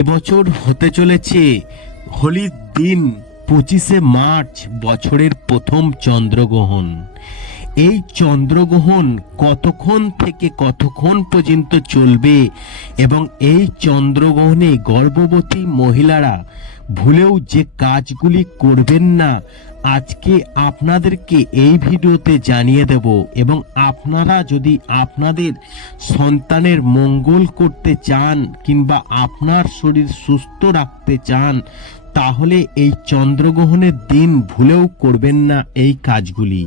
এবছর হতে চলেছে হোলির দিন, পঁচিশে মার্চ, বছরের প্রথম চন্দ্রগ্রহণ। এই চন্দ্রগ্রহণ কতক্ষণ থেকে কতক্ষণ পর্যন্ত চলবে এবং এই চন্দ্রগ্রহণে গর্ভবতী মহিলারা ভুলেও যে কাজগুলি করবেন না, আজকে আপনাদেরকে এই ভিডিওতে জানিয়ে দেব এবং আপনারা যদি আপনাদের সন্তানের মঙ্গল করতে চান কিংবা আপনার শরীর সুস্থ রাখতে চান, তাহলে এই চন্দ্রগ্রহণের দিন ভুলেও করবেন না এই কাজগুলি।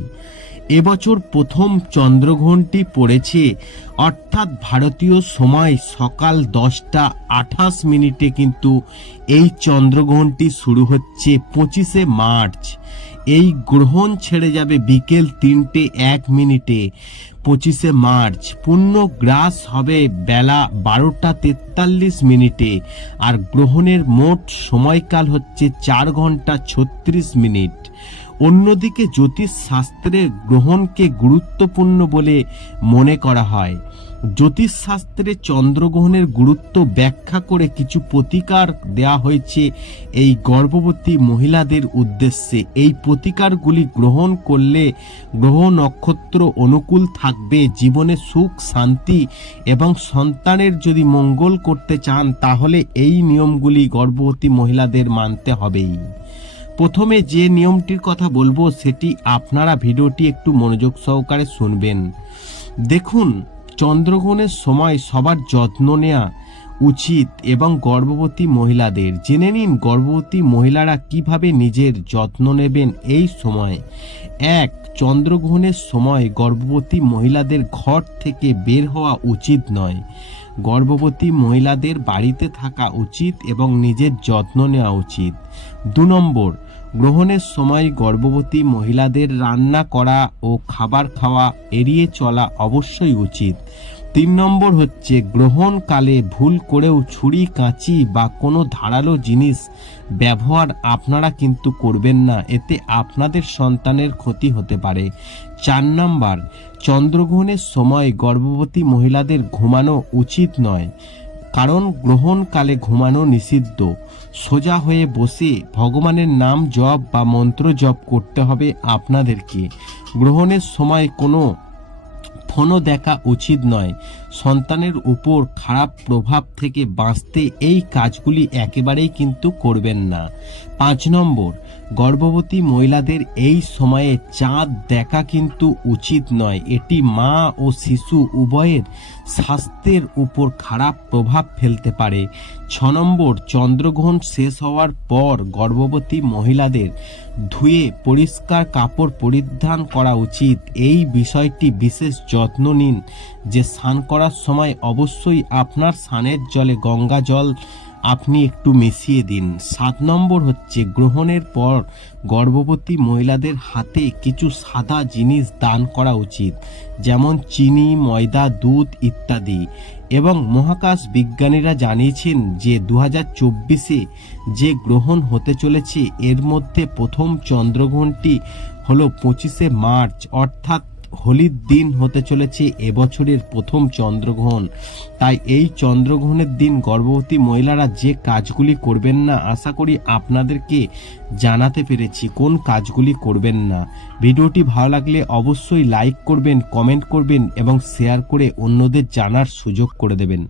এবছর প্রথম চন্দ্রগ্রহণটি পড়েছে, অর্থাৎ ভারতীয় সময় সকাল দশটা আঠাশ মিনিটে কিন্তু এই চন্দ্রগ্রহণটি শুরু হচ্ছে পঁচিশে মার্চ। এই গ্রহণ ছেড়ে যাবে বিকেল তিনটে এক মিনিটে, পঁচিশে মার্চ। পূর্ণ গ্রাস হবে বেলা বারোটা তেতাল্লিশ মিনিটে আর গ্রহণের মোট সময়কাল হচ্ছে চার ঘণ্টা ছত্রিশ মিনিট। অন্যদিকে জ্যোতিষ শাস্ত্রে গ্রহণকে গুরুত্বপূর্ণ বলে মনে করা হয়। জ্যোতিষ শাস্ত্রে চন্দ্রগ্রহণের গুরুত্ব ব্যাখ্যা করে কিছু প্রতিকার দেয়া হয়েছে এই গর্ভবতী মহিলাদের উদ্দেশ্যে। এই প্রতিকারগুলি গ্রহণ করলে গ্রহ নক্ষত্র অনুকূল থাকবে, জীবনে সুখ, শান্তি এবং সন্তানের যদি মঙ্গল করতে চান, তাহলে এই নিয়মগুলি গর্ভবতী মহিলাদের মানতে হবেই। প্রথমে যে নিয়মটির কথা বলব, সেটি আপনারা ভিডিওটি একটু মনোযোগ সহকারে শুনবেন। দেখুন চন্দ্রগ্রহণের সময় সবার যত্ন নেওয়া উচিত এবং গর্ভবতী মহিলাদের। জেনে নিন গর্ভবতী মহিলারা কীভাবে নিজের যত্ন নেবেন এই সময়। এক, চন্দ্রগ্রহণের সময় গর্ভবতী মহিলাদের ঘর থেকে বের হওয়া উচিত নয়। গর্ভবতী মহিলাদের বাড়িতে থাকা উচিত এবং নিজের যত্ন নেওয়া উচিত। দু নম্বর গ্রহণের সময় গর্ভবতী মহিলাদের রান্না করা ও খাবার খাওয়া এড়িয়ে চলা অবশ্যই উচিত। তিন নম্বর হচ্ছে গ্রহণকালে ভুল করেও ছুরি, কাঁচি বা কোনো ধারালো জিনিস ব্যবহার আপনারা কিন্তু করবেন না, এতে আপনাদের সন্তানের ক্ষতি হতে পারে। চার নাম্বার, চন্দ্রগ্রহণের সময় গর্ভবতী মহিলাদের ঘুমানো উচিত নয়। কারণ গ্রহণকালে ঘুমানো নিষিদ্ধ। সোজা হয়ে বসে ভগবানের নাম জপ বা মন্ত্র জপ করতে হবে আপনাদেরকে। গ্রহণের সময় কোনো ফোনও দেখা উচিত নয়। সন্তানের উপর খারাপ প্রভাব থেকে বাঁচতে এই কাজগুলি একেবারেই কিন্তু করবেন না। পাঁচ নম্বর, গর্ভবতী মহিলাদের এই সময়ে চাঁদ দেখা কিন্তু উচিত নয়। এটি মা ও শিশু উভয়ের স্বাস্থ্যের উপর খারাপ প্রভাব ফেলতে পারে। ছ নম্বর, চন্দ্রগ্রহণ শেষ হওয়ার পর গর্ভবতী মহিলাদের ধুয়ে পরিষ্কার কাপড় পরিধান করা উচিত। এই বিষয়টি বিশেষ যত্ন নিন। যে স্নান করার সময় অবশ্যই আপনার স্নানের জলে গঙ্গা জল আপনি একটু মিশিয়ে দিন। সাত নম্বর হচ্ছে গ্রহণের পর গর্ভবতী মহিলাদের হাতে কিছু সাদা জিনিস দান করা উচিত, যেমন চিনি, ময়দা, দুধ ইত্যাদি। এবং মহাকাশ বিজ্ঞানীরা জানিয়েছেন যে দু হাজার চব্বিশে যে গ্রহণ হতে চলেছে, এর মধ্যে প্রথম চন্দ্রগ্রহণটি হলো পঁচিশে মার্চ, অর্থাৎ হোলির দিন হতে চলেছে এবছরের প্রথম চন্দ্রগ্রহণ। তাই এই চন্দ্রগ্রহণের দিন গর্ভবতী মহিলারা যে কাজগুলি করবেন না, আশা করি আপনাদেরকে জানাতে পেরেছি কোন কাজগুলি করবেন না। ভিডিওটি ভালো লাগলে অবশ্যই লাইক করবেন, কমেন্ট করবেন এবং শেয়ার করে অন্যদের জানার সুযোগ করে দেবেন।